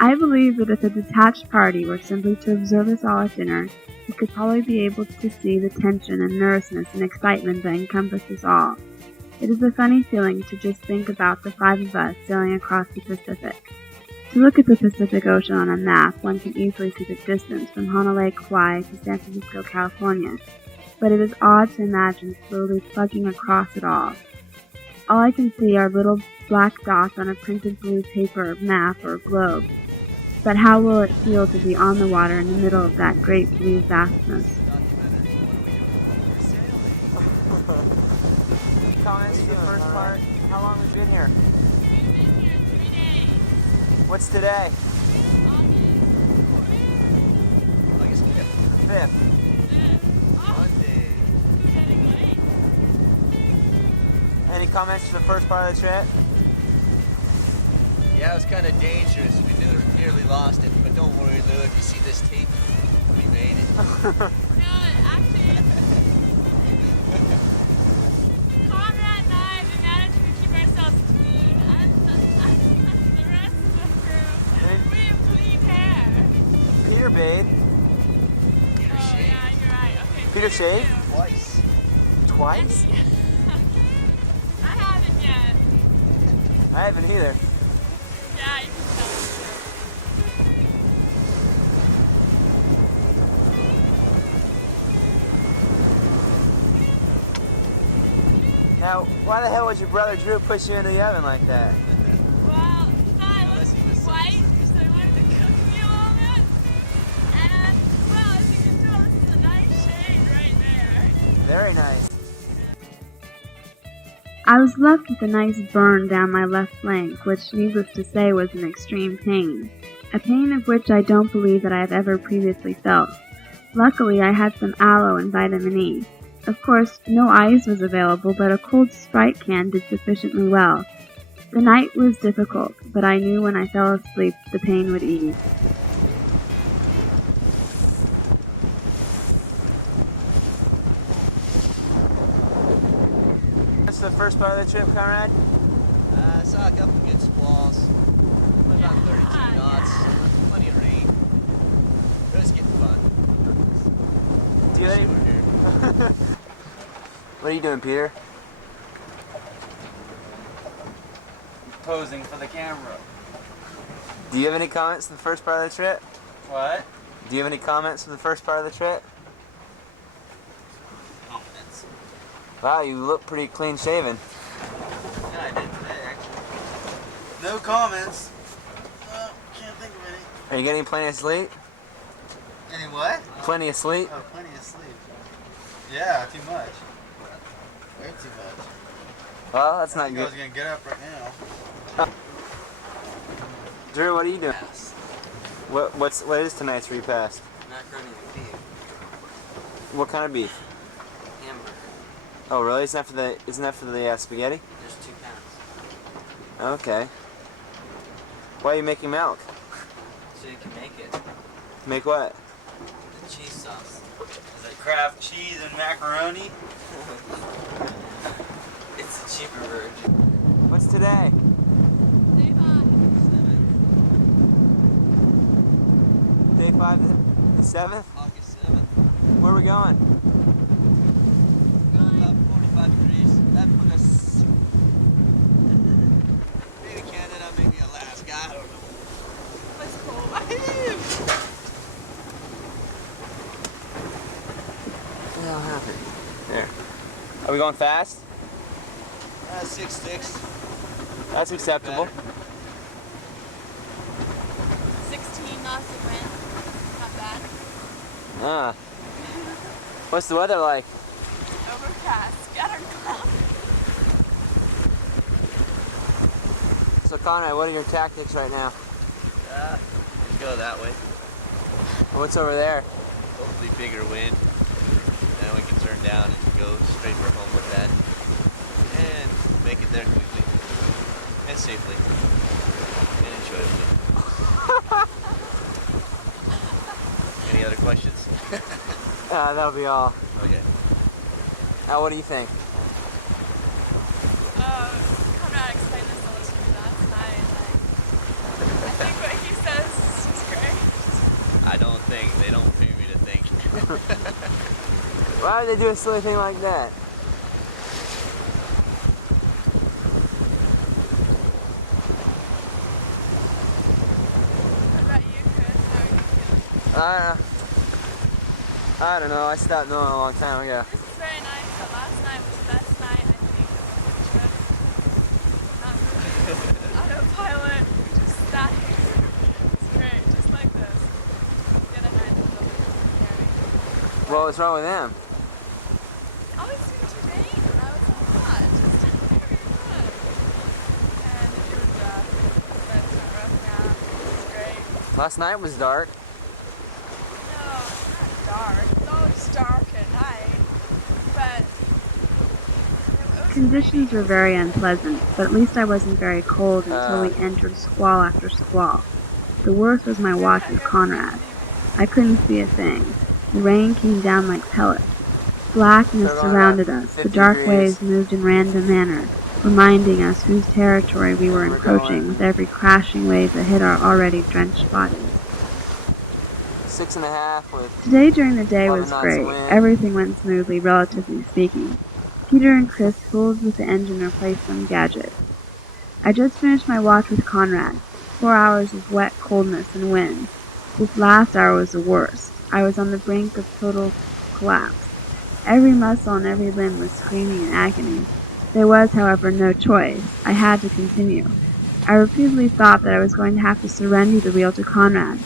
I believe that if a detached party were simply to observe us all at dinner, we could probably be able to see the tension and nervousness and excitement that encompass us all. It is a funny feeling to just think about the 5 of us sailing across the Pacific. To look at the Pacific Ocean on a map, one can easily see the distance from Honolulu, Hawaii to San Francisco, California, but it is odd to imagine slowly plugging across it all. All I can see are little black dots on a printed blue paper map or globe. But how will it feel to be on the water in the middle of that great blue vastness? Comments for the first part? How long have we been here? We've been here 3 days. What's today? August 5th. The 5th. Monday. Heading late. Any comments for the first part of the trip? Yeah, it was kind of dangerous. We nearly lost it, but don't worry, Lou. If you see this tape, we made it. No, actually, Conrad and I, we managed to keep ourselves clean. And the rest of the crew, we have clean hair. Peter bathed. Peter Oh, shaved yeah, you're right. Okay. Peter shaved? too. twice. Twice? I haven't yet. I haven't either. Yeah, you can tell. Now, why the hell would your brother Drew push you into the oven like that? Well, he thought I Unless he looked was white, so he wanted to cook me a little bit. And, well, as you can tell, this is a nice shade right there. Very nice. I was left with a nice burn down my left flank, which needless to say was an extreme pain. A pain of which I don't believe that I have ever previously felt. Luckily, I had some aloe and vitamin E. Of course, no ice was available, but a cold Sprite can did sufficiently well. The night was difficult, but I knew when I fell asleep the pain would ease. That's the first part of the trip, Conrad? I saw a couple good squalls. Went about 32 knots. Plenty of rain. It was getting fun. Do you Wish have you any- were here. What are you doing, Peter? Posing for the camera. Do you have any comments for the first part of the trip? What? Do you have any comments for the first part of the trip? Confidence. Wow, you look pretty clean shaven. Yeah, I did today, actually. No comments. Can't think of any. Are you getting plenty of sleep? Any what? Plenty of sleep? Oh, plenty of sleep. Yeah, too much. Way too much. Well, that's I not think I good. was gonna get up right now. Drew, what are you doing? Pass. What is tonight's repast? Macaroni and beef. What kind of beef? Hamburger. Oh, really? Isn't that for the spaghetti? There's 2 pounds. Okay. Why are you making milk? So you can make it. Make what? The cheese sauce. Is it Kraft cheese and macaroni? It's a cheaper version. What's today? Day 5. 7. Day 5, the 7th? August 7th. Where are we going? About 45 degrees. That put us maybe Canada, maybe Alaska. I don't know. Let's go. What the hell happened? There. Are we going fast? 6'6". That's acceptable. 16 knots of wind. Not bad. Ah. What's the weather like? Overcast. Scattered clouds. So Conrad, what are your tactics right now? Go that way. What's over there? Hopefully bigger wind. Then we can turn down and go straight for home with that. And make it there quickly. And safely. And enjoyably. Any other questions? That'll be all. Okay. Now, what do you think? Conrad explained this a little to me last night. I think what he says Why would they do a silly thing like that? What about you, Chris? How are you feeling? I don't know. I stopped knowing a long time ago. This is very nice, but last night was the best night, I think, of the trip. Not really autopilot, we just sat here. It's great, just like this. The other night was a little scary. What was wrong with them? It always seemed to rain when I was on hot, just very good. And it was rough, but it's not rough now. It's great. Last night was dark. No, not dark. It's always dark at night, but it was Conditions were very unpleasant, but at least I wasn't very cold until we entered squall after squall. The worst was my watch with Conrad. I couldn't see a thing. The rain came down like pellets. Blackness surrounded us. The dark waves moved in random manner, reminding us whose territory we were encroaching with every crashing wave that hit our already drenched bodies. 6.5 with... Today during the day was 11 knots of great. wind. Everything went smoothly, relatively speaking. Peter and Chris fooled with the engine or replaced some gadgets. I just finished my watch with Conrad. 4 hours of wet coldness and wind. This last hour was the worst. I was on the brink of total collapse. Every muscle and every limb was screaming in agony. There was, however, no choice. I had to continue. I repeatedly thought that I was going to have to surrender the wheel to Conrad.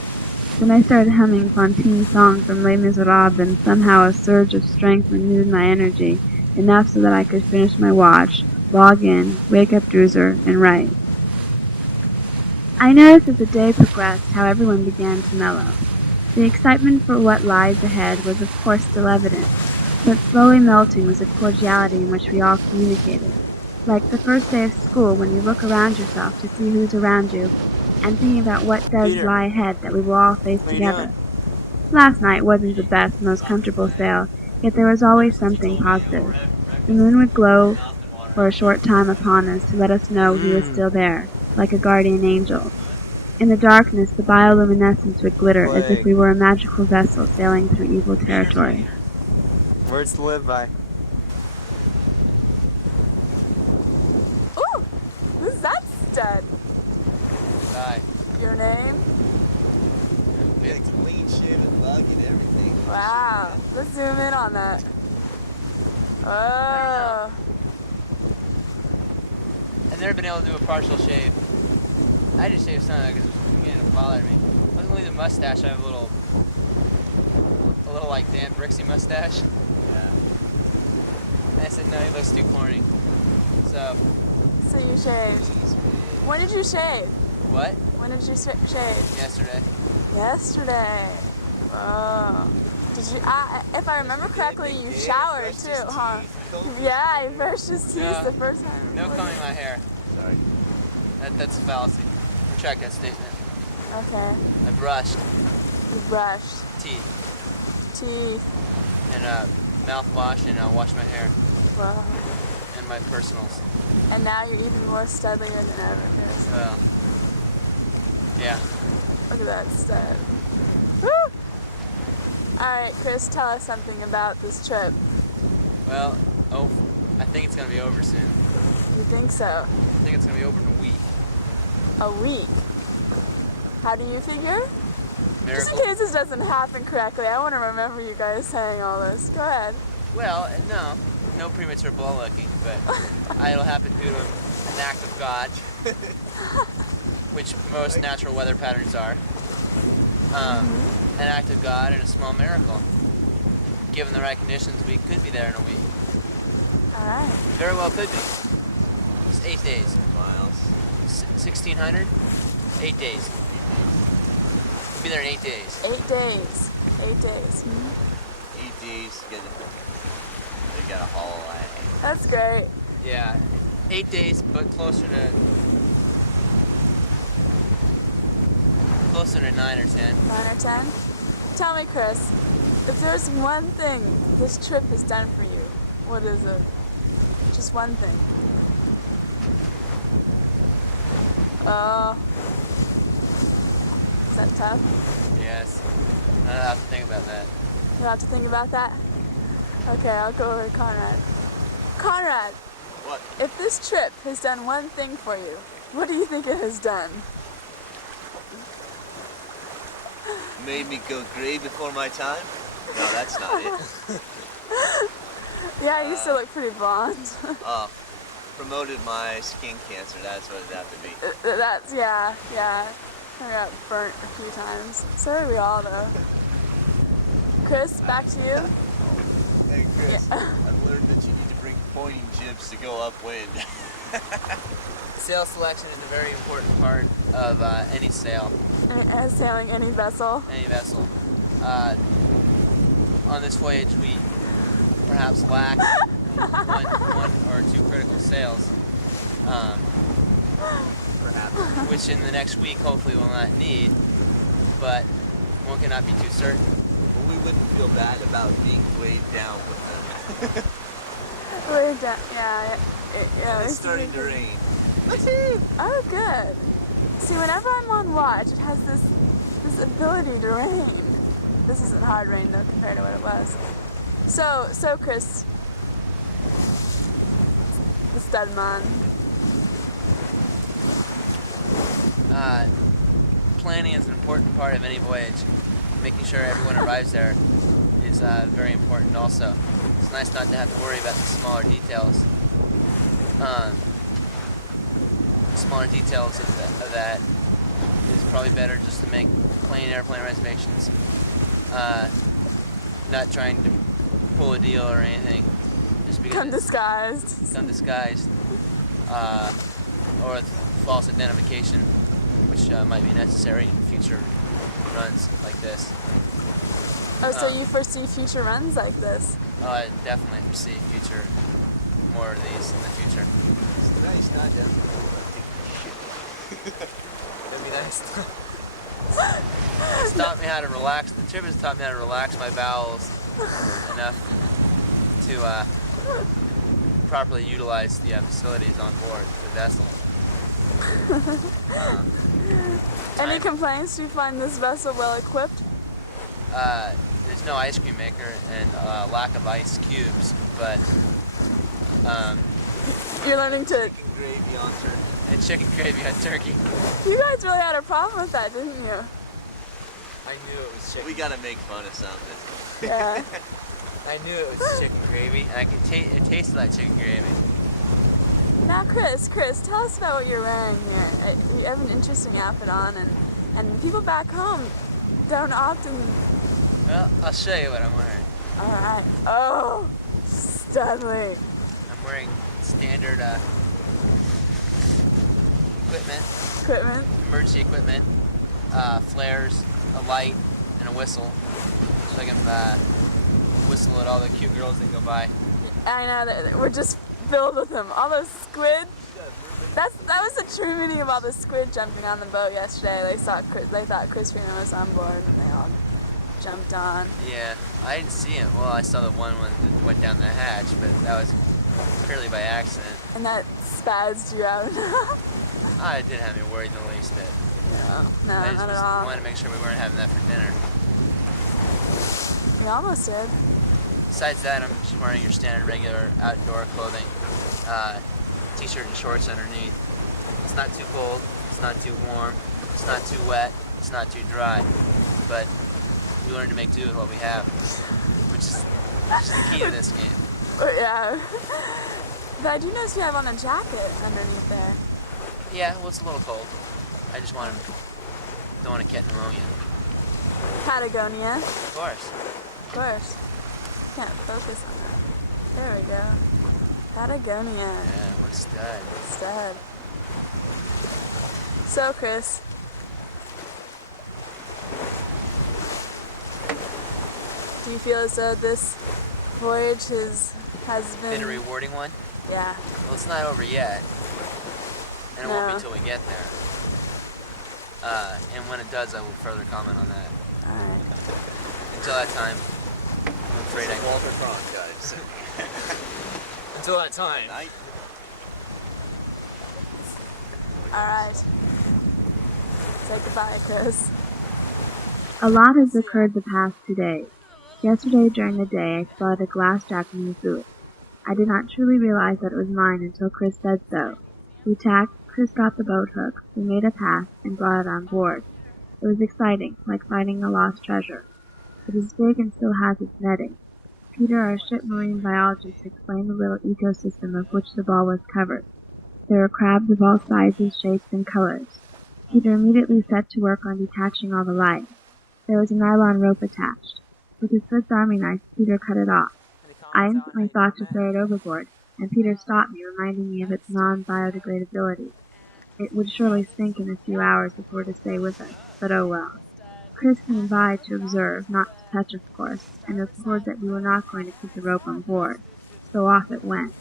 Then I started humming Fantine's song from Les Miserables, and somehow a surge of strength renewed my energy, enough so that I could finish my watch, log in, wake up Druser, and write. I noticed as the day progressed how everyone began to mellow. The excitement for what lies ahead was of course still evident, but slowly melting was a cordiality in which we all communicated. Like the first day of school when you look around yourself to see who's around you, and thinking about what does Peter, lie ahead that we will all face what are you together. doing? Last night wasn't the best, most comfortable sail, yet there was always something positive. The moon would glow for a short time upon us to let us know he was still there, like a guardian angel. In the darkness, the bioluminescence would glitter as if we were a magical vessel sailing through evil territory. Words to live by. Ooh! Who's that stud? Hi. Your name? Big clean shaven bug and everything. Wow. Let's zoom in on that. Oh. I've never been able to do a partial shave. I just shaved some of it because it was beginning to bother me. I was gonna leave the mustache. I have a little like Dan Brixey mustache. Yeah. And I said no, he looks too corny. So So you shaved. When did you shave? what? When did you shave? Yesterday. Yesterday. Oh. Did you? If I remember correctly, you showered too, huh? Yeah, you brushed his teeth No. the first time. No combing my hair. Sorry. That's a fallacy. Retract that statement. Okay. I brushed You brushed teeth teeth. and mouthwash and washed my hair Wow. and my personals. And now you're even more studlier than ever, Chris. Well, yeah. Look at that stud. Woo! Alright, Chris, tell us something about this trip. Well, I think it's gonna be over soon. You think so? I think it's gonna be over in a week. A week? How do you figure? Just Miracle. in case this doesn't happen correctly, I want to remember you guys saying all this. Go ahead. Well, no premature ball looking, but it'll happen due to an act of God, which most natural weather patterns are. An act of God and a small miracle. Given the right conditions, we could be there in a week. Alright. Very well could be. It's 8 days. Miles. 1,600? 8 days. We'll be there in 8 days. 8 days. 8 days. 8 days. They got a haul line. That's great. Yeah, 8 days, but closer to 9 or 10. 9 or 10? Tell me, Chris, if there's one thing this trip has done for you, what is it? Just one thing. Oh. Is that tough? Yes. I don't have to think about that. You have to think about that? Okay, I'll go over to Conrad. Conrad, What? if this trip has done one thing for you, what do you think it has done? Made me go gray before my time? No, that's not it. Yeah, you still look pretty blonde. Promoted my skin cancer, that's what it had to be. That's, yeah. I got burnt a few times. So did we all, though. Chris, back to you. Hey Chris, Yeah. I've learned that you need to bring pointing jibs to go upwind. Sail selection is a very important part of any sail, Sailing any vessel. any vessel. On this voyage, we perhaps lack one or two critical sails, Perhaps. which in the next week hopefully we'll not need, but one cannot be too certain. Well, we wouldn't feel bad about being weighed down with them. Way down, yeah. And it's starting to rain. Oh, good. See, whenever I'm on watch, it has this ability to rain. This isn't hard rain, though, compared to what it was. So Chris, the studman. Planning is an important part of any voyage. Making sure everyone arrives there is very important also. It's nice not to have to worry about the smaller details. Smaller details of that is probably better just to make plain airplane reservations. Not trying to pull a deal or anything. Just because Come disguised. come disguised, or with false identification, which might be necessary in future runs like this. Oh, so you foresee future runs like this? I definitely foresee more of these in the future. It's nice not to have That'd be nice. It's taught me how to relax. The trip has taught me how to relax my bowels enough to properly utilize the facilities on board the vessel. Any complaints? Do you find this vessel well equipped? There's no ice cream maker and lack of ice cubes, but You're learning to. chicken gravy on turkey. and chicken gravy on turkey. You guys really had a problem with that, didn't you? I knew it was chicken. We gotta make fun of something. Yeah. I knew it was chicken gravy, and I could it tasted like chicken gravy. Now, Chris, tell us about what you're wearing here. You have an interesting outfit on, and people back home don't often. Well, I'll show you what I'm wearing. All right. Oh, Studley. I'm wearing standard Equipment. emergency equipment, flares, a light, and a whistle, so I can whistle at all the cute girls that go by. I know that we're just filled with them. All those squid. That was the true meaning of all the squid jumping on the boat yesterday. They thought Chris Freeman was on board, and they all jumped on. Yeah, I didn't see him. Well, I saw the one that went down the hatch, but that was purely by accident. And that spazzed you out. It didn't have me worried in the least bit. No, I not at just all. wanted to make sure we weren't having that for dinner. We almost did. Besides that, I'm just wearing your standard regular outdoor clothing. T-shirt and shorts underneath. It's not too cold, it's not too warm, it's not too wet, it's not too dry. But we learn to make do with what we have, which is the key to this game. Yeah. But I do notice you have on a jacket underneath there. Yeah, well, it's a little cold. I just don't want to get pneumonia. Patagonia. Of course. Of course. Can't focus on that. There we go. Patagonia. Yeah, what a stud. Stud. So, Chris. Do you feel as though this voyage has been a rewarding one? Yeah. Well, it's not over yet. And it won't be No. until we get there. And when it does, I will further comment on that. Alright. Until that time, I'm afraid I Walter Cronkite. Until that time. Alright. Say goodbye, Chris. A lot has occurred the past 2 days. Yesterday during the day I spotted a glass Japanese buoy. I did not truly realize that it was mine until Chris said so. We tacked, Chris got the boat hooks, we made a path, and brought it on board. It was exciting, like finding a lost treasure. It is big and still has its netting. Peter, our ship marine biologist, explained the little ecosystem of which the ball was covered. There were crabs of all sizes, shapes, and colors. Peter immediately set to work on detaching all the lines. There was a nylon rope attached. With his Swiss Army knife, Peter cut it off. I instantly thought to throw it overboard, and Peter stopped me, reminding me of its non-biodegradability. It would surely sink in a few hours if it were to stay with us, but oh well. Chris came by to observe, not to touch of course, and reported that we were not going to keep the rope on board, so off it went.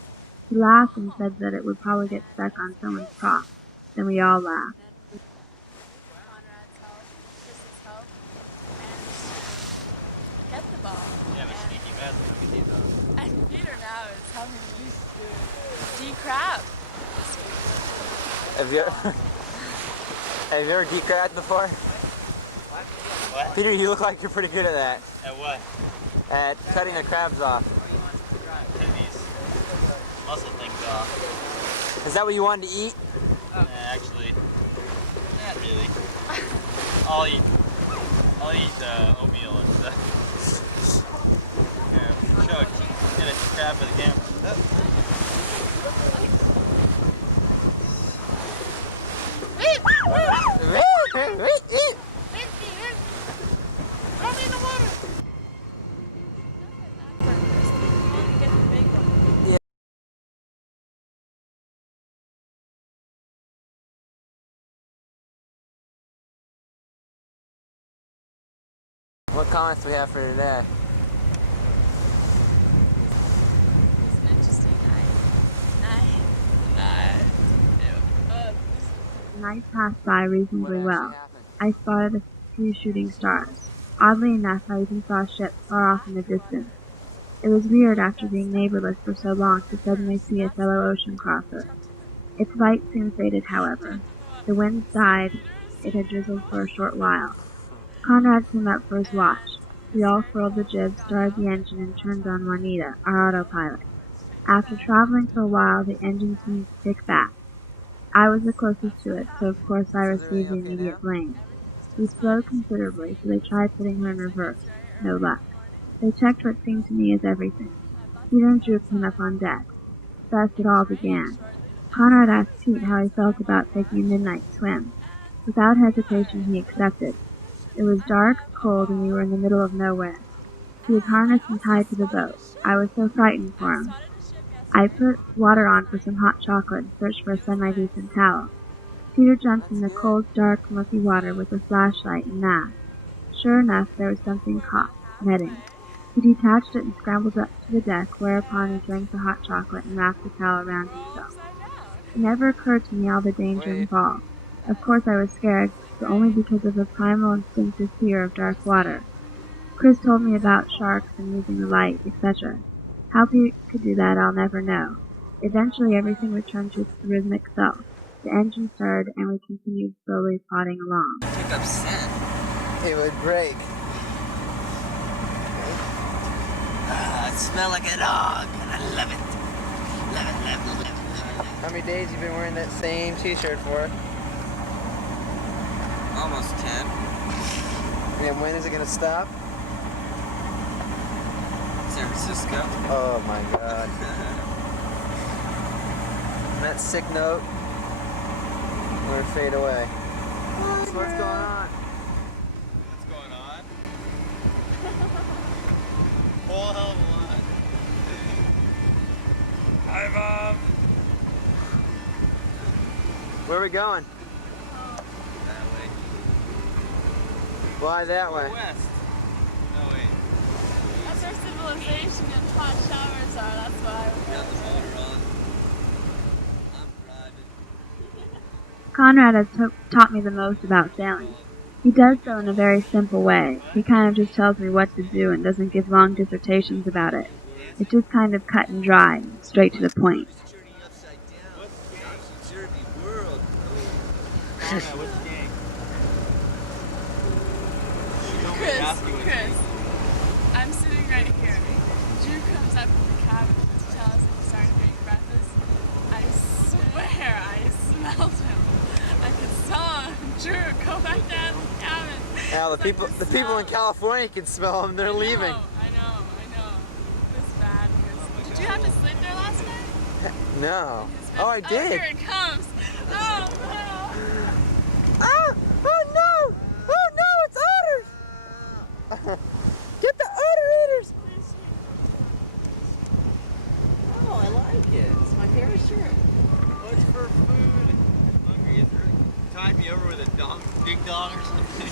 He laughed and said that it would probably get stuck on someone's prop. Then we all laughed. Conrad's help, Chris's help, and get the ball. Yeah, but sneaky bastard, look at these on. And Peter now is helping me decrab. Have you ever decrabbed before? What? Peter, you look like you're pretty good at that. At what? At cutting the crabs off. Take these muscle things off. Is that what you wanted to eat? Actually, not really. I'll eat oatmeal and stuff. Yeah, Chuck, get a crab for the camera. What comments do we have for today? It's an interesting night. The night passed by reasonably well. I spotted a few shooting stars. Oddly enough, I even saw a ship far off in the distance. It was weird after being neighborless for so long to suddenly see a fellow ocean crosser. Its light soon faded, however. The winds died. It had drizzled for a short while. Conrad came up for his watch. We all furled the jib, started the engine, and turned on Juanita, our autopilot. After traveling for a while, the engine seemed to kick back. I was the closest to it, so of course I received the immediate blame. We slowed considerably, so they tried putting her in reverse. No luck. They checked what seemed to me as everything. Peter and Drew came up on deck. Thus it all began. Conrad asked Pete how he felt about taking a midnight swim. Without hesitation he accepted. It was dark, cold, and we were in the middle of nowhere. He was harnessed and tied to the boat. I was so frightened for him. I put water on for some hot chocolate and searched for a semi-decent towel. Peter jumped in the cold, dark, murky water with a flashlight and mask. Sure enough, there was something caught, netting. He detached it and scrambled up to the deck, whereupon he drank the hot chocolate and wrapped the towel around himself. It never occurred to me all the danger involved. Of course I was scared, but only because of a primal instinctive fear of dark water. Chris told me about sharks and using the light, etc. How Pete could do that I'll never know. Eventually everything returned to its rhythmic self. The engine started and we continued slowly plodding along. Pick up scent. It would break. I smell like a dog, and I love it. Love it, love it, love it, love it. How many days you been wearing that same t-shirt for? Almost 10. And when is it gonna stop? San Francisco. Oh my god. On that sick note, we're gonna fade away. What's going on? What's going on? Whole hell of a lot. Hi, Bob. Where are we going? That way. Why that way? West. No, wait. That's where civilization and hot showers are, that's why. Got the motor on. I'm driving. Conrad has taught me the most about sailing. He does so in a very simple way. He kind of just tells me what to do and doesn't give long dissertations about it. It's just kind of cut and dry, and straight to the point. Chris, I'm sitting Now the people in California can smell them. They're leaving. I know. It's bad. Did you have to sleep there last night? No. Oh, I did. Oh, here it comes. Oh, no. Ah! Oh no! Oh no! It's otters! Get the otter eaters! Oh, I like it. It's my favorite shirt. What's for food? I'm hungry. It's really tied me over with a ding dong or something.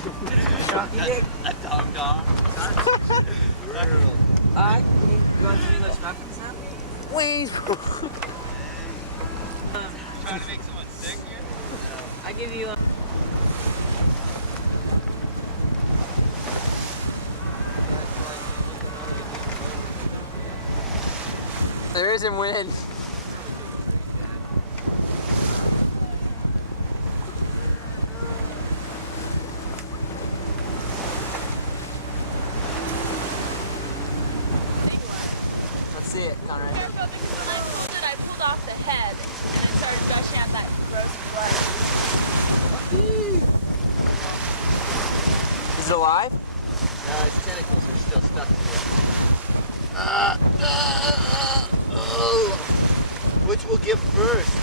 Shocky dick. A dong dong. You want some English muffins now? Please. Trying to make someone sick here? I give you. There isn't wind. Let's see it, Conrad. When I pulled it, I pulled off the head and started gushing out that gross blood. Is it alive? No, its tentacles are still stuck to it. Which will give first?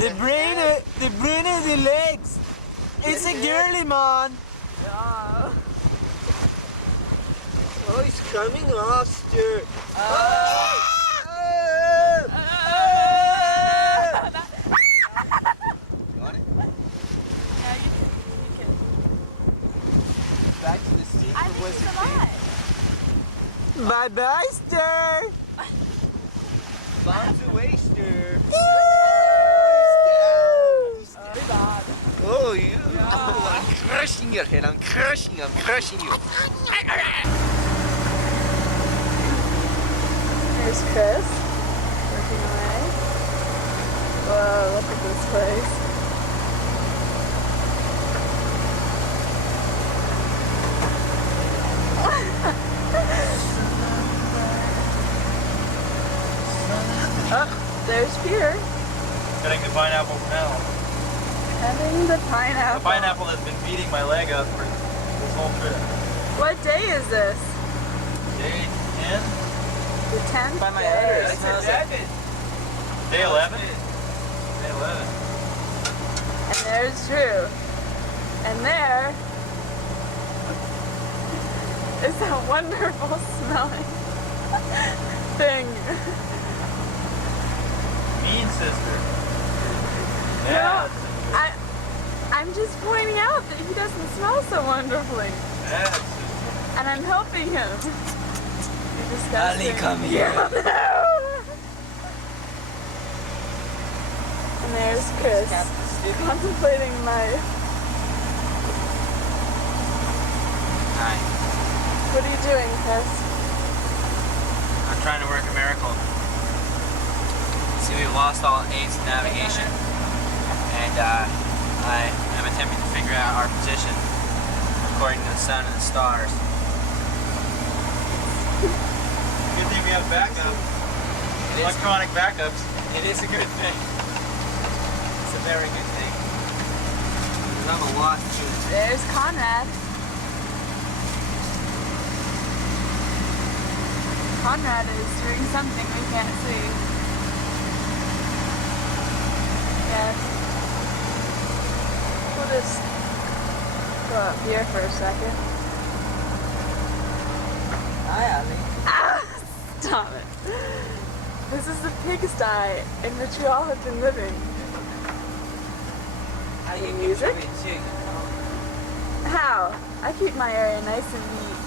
The brain or the legs? It's a girly, man. Oh, he's coming off, Stuart. Got it? Yeah, you can. Back to the seat I from think whence he's it came. alive. Bye-bye, Stir. Bombs away, Stuart. Bad. Oh, you. Oh, I'm crushing your head. I'm crushing you. Here's Chris, working away. Whoa, look at this place. Oh, there's Peter. Cutting the pineapple now. Cutting the pineapple. The pineapple has been beating my leg up for this whole trip. What day is this? Day 10? The 10th? By my day. odor, it smells like Day 11? Day 11. And there's Drew. And there is that wonderful smelling thing. Mean sister. No, Bad sister. I'm just pointing out that he doesn't smell so wonderfully. Bad sister. And I'm helping him. You're disgusting. Ali, come here. And there's Chris, contemplating life. Hi. What are you doing, Chris? I'm trying to work a miracle. See, we've lost all aids to navigation, and I am attempting to figure out our position according to the sun and the stars. Good thing we have backup. Electronic backups. It is a good thing. It's a very good thing. I have a lot to do. There's Conrad. Conrad is doing something we can't see. Yes. We'll just go up here for a second. Hi, Ali. Ah! Stop it. This is the pigsty in which we all have been living. How you music? How? I keep my area nice and neat.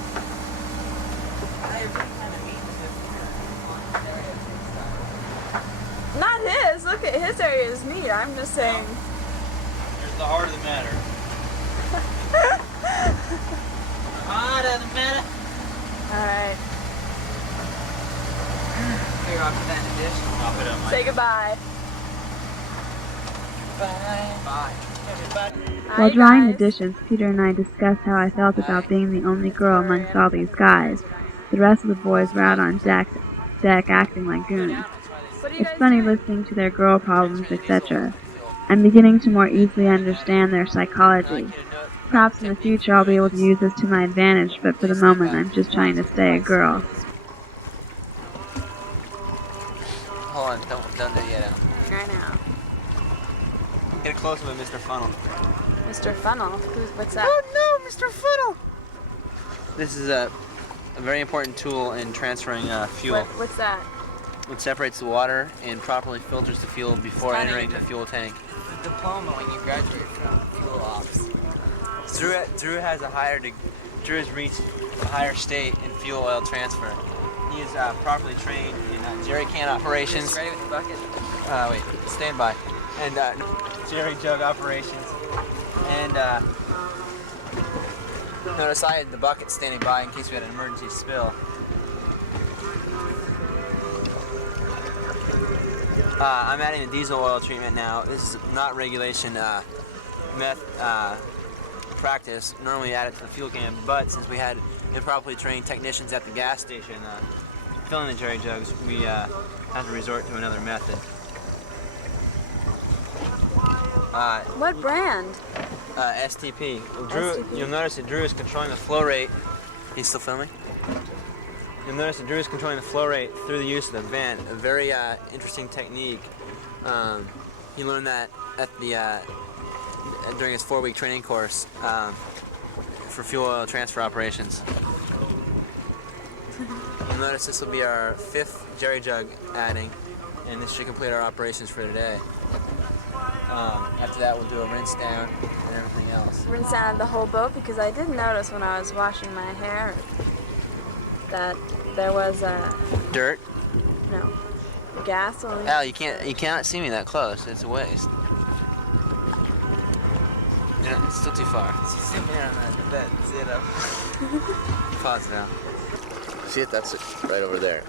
I really kind of mean Not his. Look at his area is neat. I'm just saying. Here's the heart of the matter. Heart of the matter. Alright. Here, I'll put that in the dish. I'll put it on my Say goodbye. Bye. Bye. While Hi, drying the guys. dishes, Peter and I discussed how I felt about being the only girl amongst all these guys. The rest of the boys were out on deck acting like goons. What are you It's guys funny doing? listening to their girl problems, etc. I'm beginning to more easily understand their psychology. Perhaps in the future I'll be able to use this to my advantage, but for the moment I'm just trying to stay a girl. Hold on, don't do it yet. Right now. Get a close up of Mr. Funnel. Mr. Funnel? What's that? Oh no, Mr. Funnel! This is a very important tool in transferring fuel. What's that? It separates the water and properly filters the fuel before entering the fuel tank. Diploma when you graduate from fuel ops. Drew has reached a higher state in fuel oil transfer. He is properly trained in jerry can operations. Ready with the bucket? Wait, stand by. And jerry jug operations. And notice I had the bucket standing by in case we had an emergency spill. I'm adding a diesel oil treatment now. This is not regulation practice. Normally add it to the fuel can, but since we had improperly trained technicians at the gas station filling the jerry jugs, we had to resort to another method. What brand? STP. Drew, STP. You'll notice that Drew is controlling the flow rate. He's still filming? You'll notice that Drew is controlling the flow rate through the use of the vent. A very interesting technique. He learned that at the during his 4-week training course for fuel oil transfer operations. You'll notice this will be our 5th jerry jug adding, and this should complete our operations for today. After that, we'll do a rinse down and everything else. Rinse out the whole boat, because I did notice when I was washing my hair that there was Dirt? no gasoline. Al, you cannot see me that close. It's a waste. Yeah, it's still too far. Sit here on that zero. Pause it now. See it? That's it, right over there.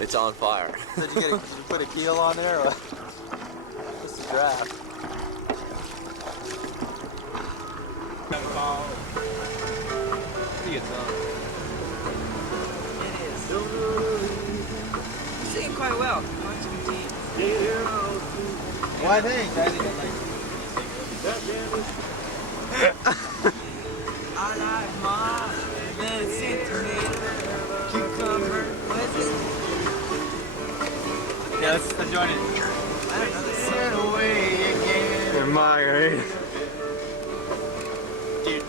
It's on fire. Did you put a keel on there or what? Just a draft. It is. You're singing quite well. Well, I think I like mom. Let's sit together. Cucumber. What is it? Yeah, let's join it. I don't know this. Get away again. Margarita. You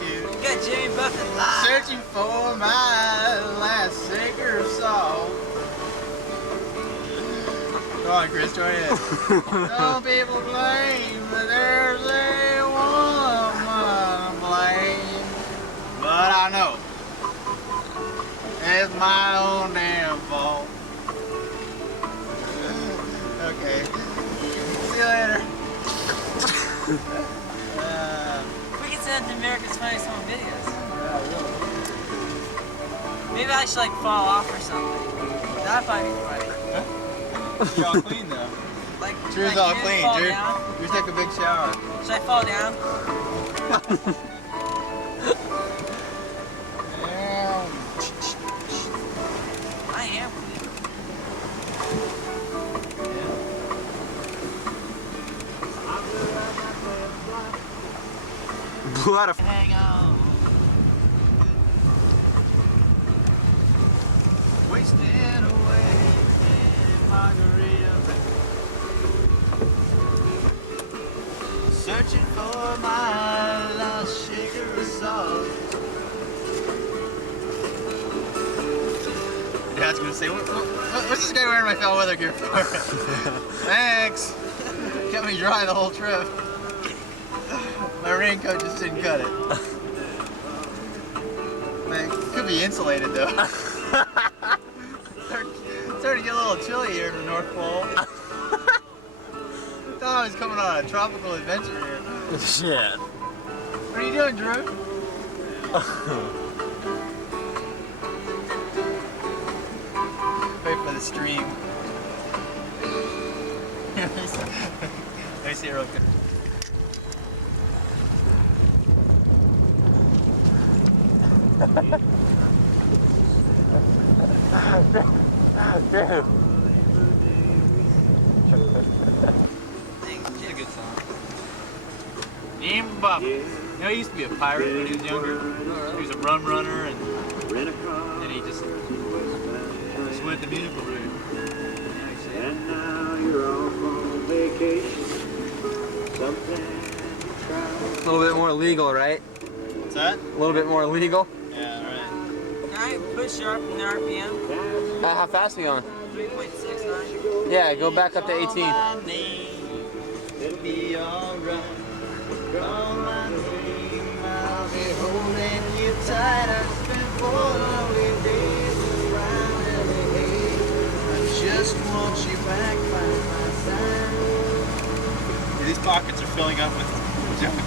got Jimmy Buffett live. Searching for my last cigar salt. Come on, Chris, join in. Some people claim that there's a woman to blame, but I know it's my own damn fault. Okay. See you later. We can send it to America's Funniest Home Videos. Maybe I should like fall off or something. That'd probably be funny. You're all clean though. Like, Drew's like all you clean. fall Drew down. took a big shower. Should I fall down? Yeah. I am clean. Blew out a Hang on. Wasting away in margarita. Searching for my lost shaker of salt. Dad's gonna say, what's this guy wearing my foul weather gear for? Thanks. Kept me dry the whole trip. My raincoat just didn't cut it. Man, it could be insulated though. It's starting to get a little chilly here in the North Pole. I thought I was coming on a tropical adventure here. shit. What are you doing, Drew? Wait for the stream. Let me see it real quick. She's a good song. Named Bubba. You know, he used to be a pirate when he was younger. He was a rum runner, and he just went the musical route. And now you're off on vacation. A little bit more legal, right? What's that? A little bit more legal. Yeah, right. Alright, push sharp in the RPM. How fast are we going? 3.69. Yeah, go back up to 18. It'll be alright. Call my name, I'll be holding you tight. I spent 4 lonely days around LA. I just want you back by my side. These pockets are filling up with junk.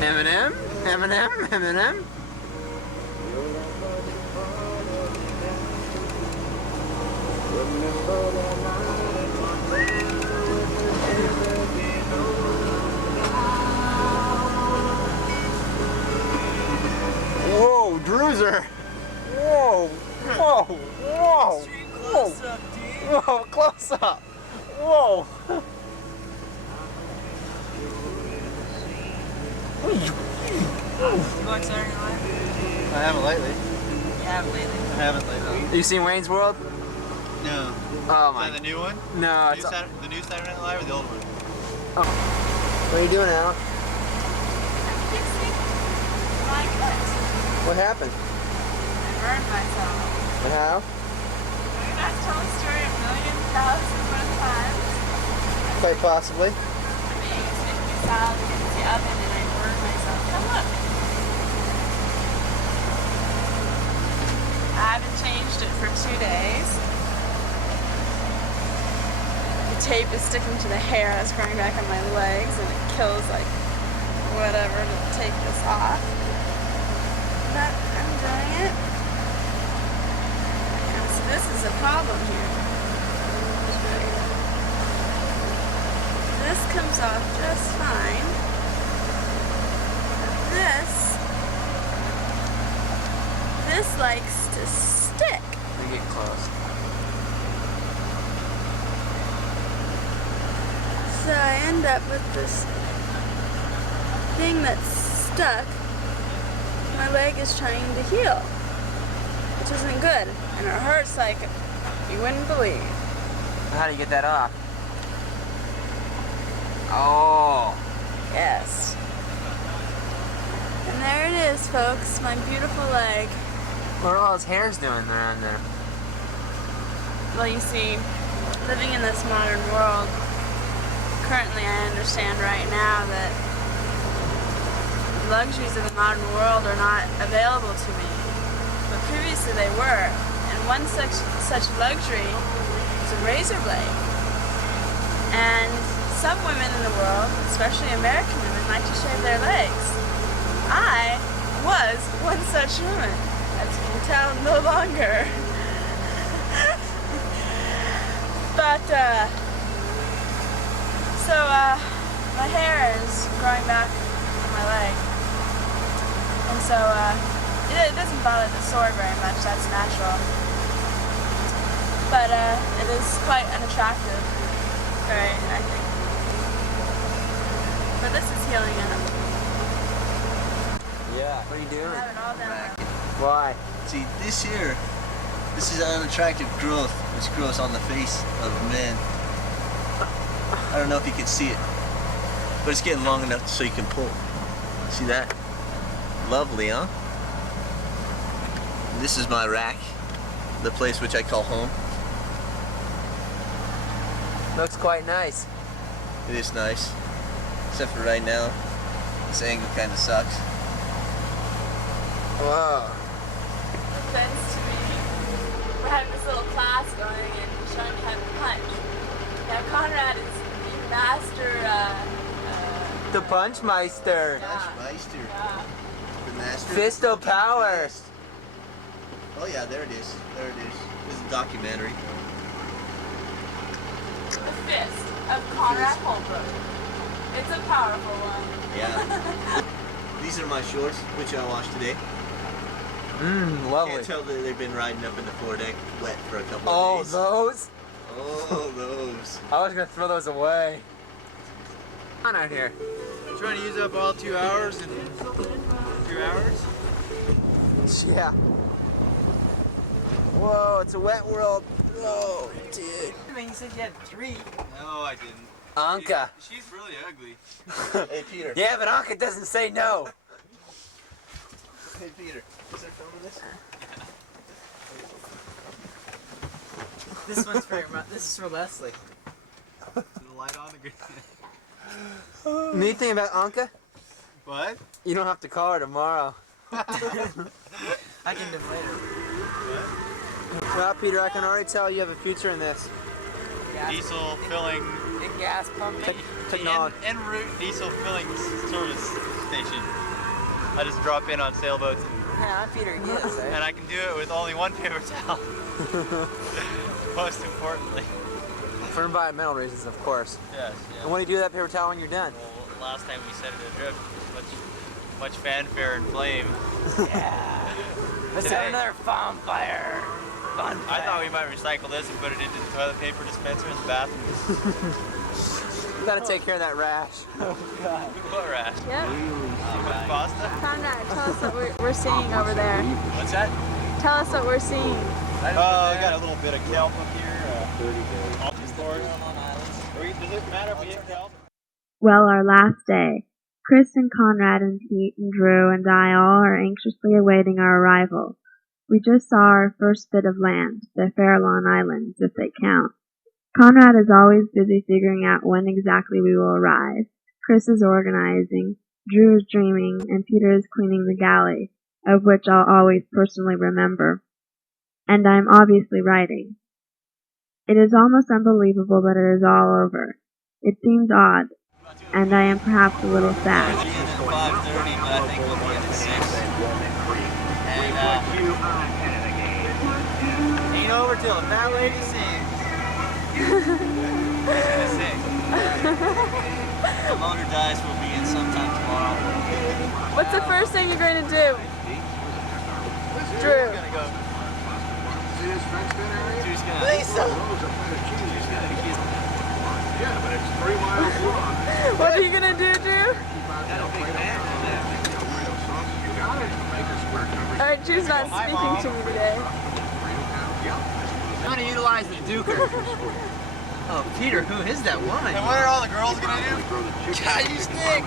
Eminem? Eminem? Eminem? Whoa, Druiser! Whoa! Whoa! Whoa! Close up, dude. Whoa, close up! Whoa! You going Saturday Night Live? I haven't lately. You have lately? I haven't lately. You seen Wayne's World? No. Oh Is my. that the new one? No, The it's. new Saturday Night Live or the old one? What are you doing, Al? I'm fixing my cut. What happened? I burned myself. And how? Have you not told the story a million thousand times? Quite possibly. I mean, it's making me salad in the oven and I burned myself. Come look. I haven't changed it for 2 days. The tape is sticking to the hair that's growing back on my legs and it kills like whatever to take this off. But I'm doing it. And so this is a problem here. This comes off just fine. This likes to stick. We get close. So I end up with this thing that's stuck. My leg is trying to heal, which isn't good. And it hurts like you wouldn't believe. How do you get that off? Oh. Yes. And there it is, folks, my beautiful leg. What are all his hairs doing around there? Well, you see, living in this modern world, currently I understand right now that the luxuries of the modern world are not available to me. But previously they were. And one such luxury is a razor blade. And some women in the world, especially American women, like to shave their legs. I was one such woman. As you can tell, no longer. But, my hair is growing back on my leg. And so, it doesn't bother the sore very much, that's natural. But, it is quite unattractive, right, I think. But this is healing up. Yeah. What are you I doing? have it all down. Why? See, this is unattractive growth which grows on the face of a man. I don't know if you can see it, but it's getting long enough so you can pull. See that? Lovely, huh? This is my rack, the place which I call home. Looks quite nice. It is nice, except for right now. This angle kind of sucks. Whoa. Offense to me. We're having this little class going and showing how to punch. Now Conrad is the master, The Punch Meister. Meister. yeah. The master. Fist of Power. Oh yeah, there it is. There it is. This is a documentary. The fist of Conrad Holbrook. It's a powerful one. Yeah. These are my shorts, which I washed today. Lovely. Can't tell that they've been riding up in the foredeck wet for a couple Oh, of days. those? Oh, those. I was gonna throw those away. On out here. Trying to use up all 2 hours in 2 hours? Yeah. Whoa, it's a wet world. Whoa, dude. I mean, you said you had 3. No, I didn't. Anka. She's really ugly. Hey, Peter. Yeah, but Anka doesn't say no. Hey, Peter. Is there film of this? This one's for this is for Leslie. Is the light on again? Neat thing about Anka, What? you don't have to call her tomorrow. I can do it later. Well, Peter, I can already tell you have a future in this. Diesel filling. And gas pumping. Technology. En route diesel filling service station. I just drop in on sailboats Yeah, I'm Peter Giz, eh? and I can do it with only one paper towel. Most importantly. For environmental reasons, of course. Yes, And what do you do with that paper towel when you're done? Well, last time we set it adrift, much fanfare and flame. Let's have another bonfire. I thought we might recycle this and put it into the toilet paper dispenser in the bathroom. You gotta take care of that rash. What rash? Yep. With pasta? Conrad, tell us what we're seeing over there. What's that? Tell us what we're seeing. I got a little bit of kelp up here. Does it matter if we hit kelp? Well, our last day. Chris and Conrad and Pete and Drew and I all are anxiously awaiting our arrival. We just saw our first bit of land, the Farallon Islands, if they count. Conrad is always busy figuring out when exactly we will arrive. Chris is organizing, Drew is dreaming, and Peter is cleaning the galley, of which I'll always personally remember. And I'm obviously writing. It is almost unbelievable that it is all over. It seems odd, and I am perhaps a little sad. We'll be in at 5:30, but I think we'll be in at 6. And Ain't over till the fat lady sings. the motor dies, we'll be in sometime tomorrow. What's the first thing you're going to do? Drew. Drew's gonna Lisa! What are you going to do, Drew? Alright, Drew's not speaking to me today. I'm gonna utilize the duker. Oh, Peter, who is that woman? And what are all the girls gonna do? God, you stink!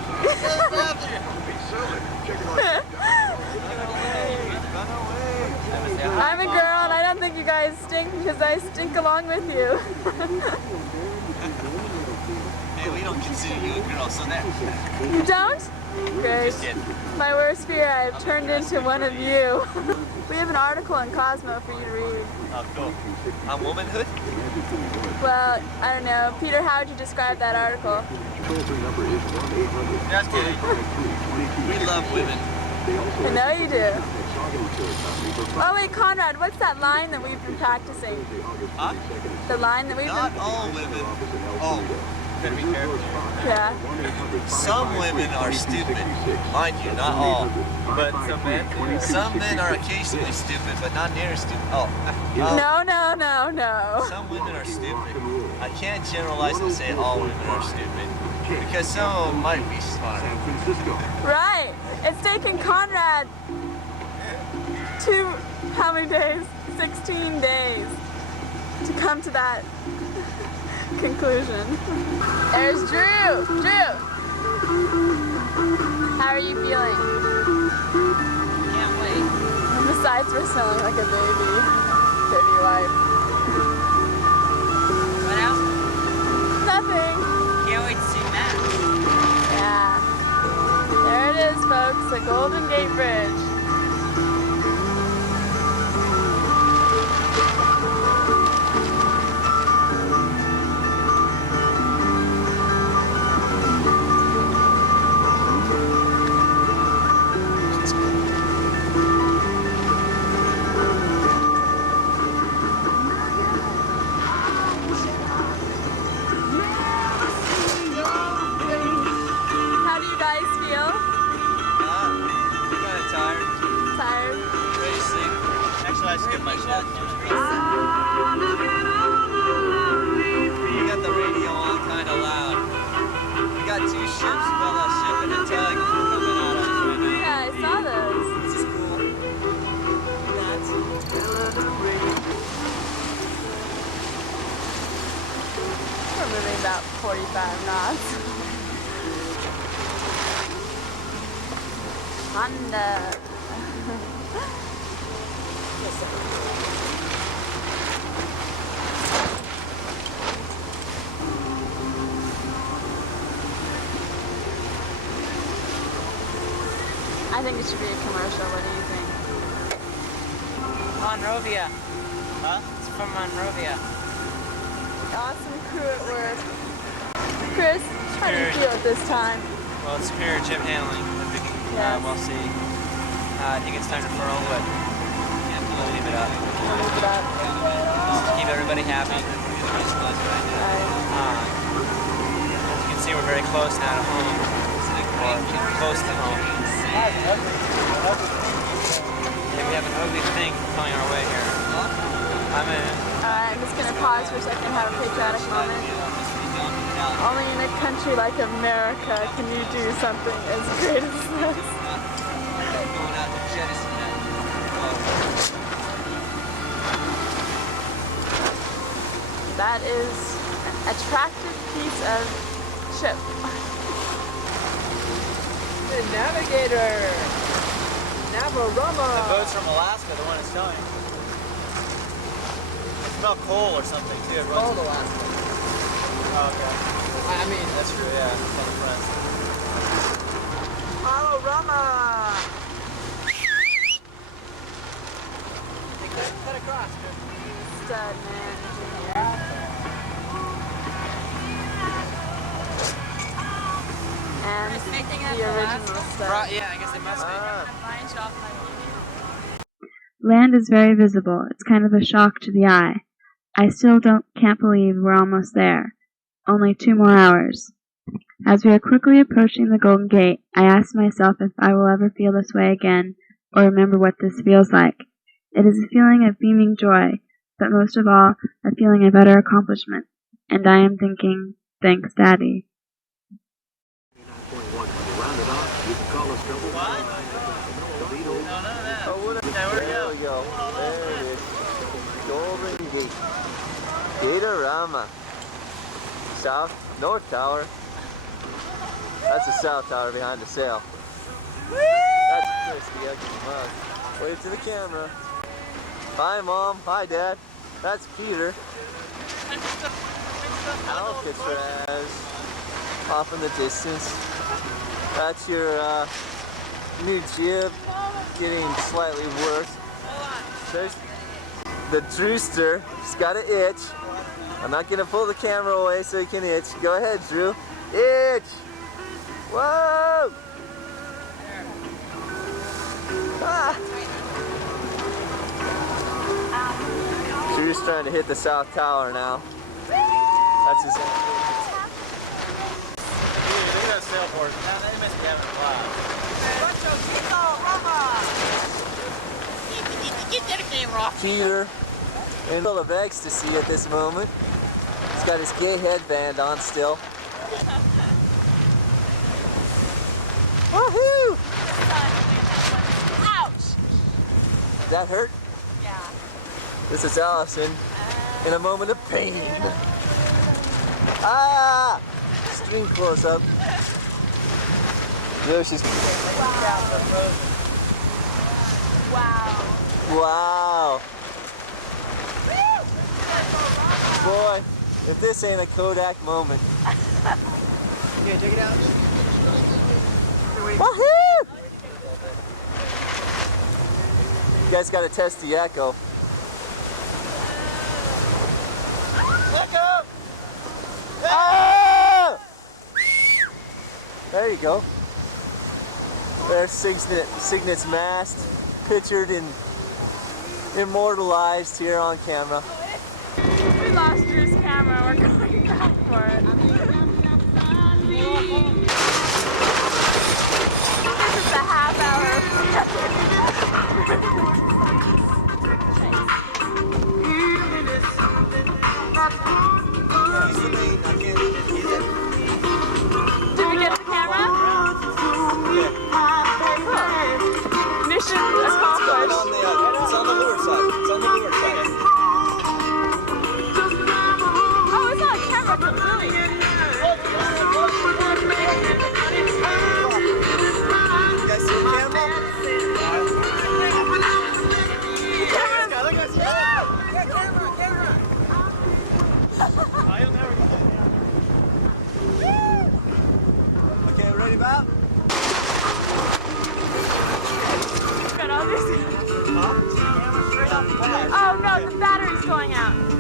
I'm a girl and I don't think you guys stink because I stink along with you. Hey, we don't consider you a girl, so that. You don't? Great. Just kidding. My worst fear, I've turned into one of you. We have an article in Cosmo for you to read. Oh, cool. On womanhood? Well, I don't know. Peter, how would you describe that article? Just kidding. We love women. I know you do. Oh wait, Conrad, what's that line that we've been practicing? Huh? The line that we've Not been... all women. Oh, gotta be careful. Yeah. Some women are stupid. Mind you, not all. But some men. Some men are occasionally stupid, but not near as stupid. Oh. No. Some women are stupid. I can't generalize and say all women are stupid. Because some of them might be smart. Right. It's taken Conrad how many days? 16 days to come to that conclusion. There's Drew. Drew. How are you feeling? Can't wait. And besides, we're smelling like a baby wife. What else? Nothing. Can't wait to see Matt. Yeah. There it is, folks. The Golden Gate Bridge. How do you guys feel? Kinda tired. Tired? Ready to sleep. Actually, I skipped my shift. You got the radio on kinda loud. You got 2 ships, well, a ship and a tug coming at us right now. Yeah, I saw those. This is cool. Nuts. We're moving about 45 knots. Honda. I think it should be a commercial. What do you think? Monrovia. Huh? It's from Monrovia. Awesome crew at work. Chris, how do you feel at this time? Well, it's superior chip handling. Yes. We'll see. I think it's time to furl, but we'll leave it up. I'll leave it up. Just to keep everybody happy. Right. As you can see, we're very close now to home. Or close to home. Yeah, we have an ugly thing coming our way here. I'm just going to pause for a second and have a patriotic moment. Only in a country like America can you do something as great as this. That is an attractive piece of ship. The Navigator. Navarama. The boat's from Alaska, the one that's towing. It smells coal or something too. It runs Cold Alaska. Oh, okay. I mean, that's true, yeah. It's on the front. Panorama. Cut across, Stud, man. And the original stud. Yeah, I guess it must be. Land is very visible. It's kind of a shock to the eye. I still can't believe we're almost there. Only 2 more hours. As we are quickly approaching the Golden Gate, I ask myself if I will ever feel this way again, or remember what this feels like. It is a feeling of beaming joy, but most of all, a feeling of utter accomplishment. And I am thinking, thanks, Daddy. There we go. There it is. Golden Gate. Gatorama. North Tower. That's the South Tower behind the sail. That's Chris, the ugly mug. Wave to the camera. Hi, Mom. Hi, Dad. That's Peter. Alcatraz. Off in the distance. That's your new jib. Getting slightly worse. There's the Drewster. He's got an itch. I'm not gonna pull the camera away so he can itch. Go ahead, Drew. Itch! Whoa! Ah. Drew's trying to hit the South Tower now. That's his ambition. Look at that sailboard. Now they must be having a blast. Peter in full of ecstasy at this moment. He's got his gay headband on still. Woohoo! Ouch! That hurt? Yeah. This is Allison in a moment of pain. Ah! String close up. There she's. Wow. Wow. Boy, if this ain't a Kodak moment. Okay, check it out. Woohoo! You guys gotta test the echo. Echo! Ah! There you go. There's Cygnet's mast, pictured and immortalized here on camera. We lost Drew's camera. We're going back for it. This is the half hour. To be Oh no, the battery's going out.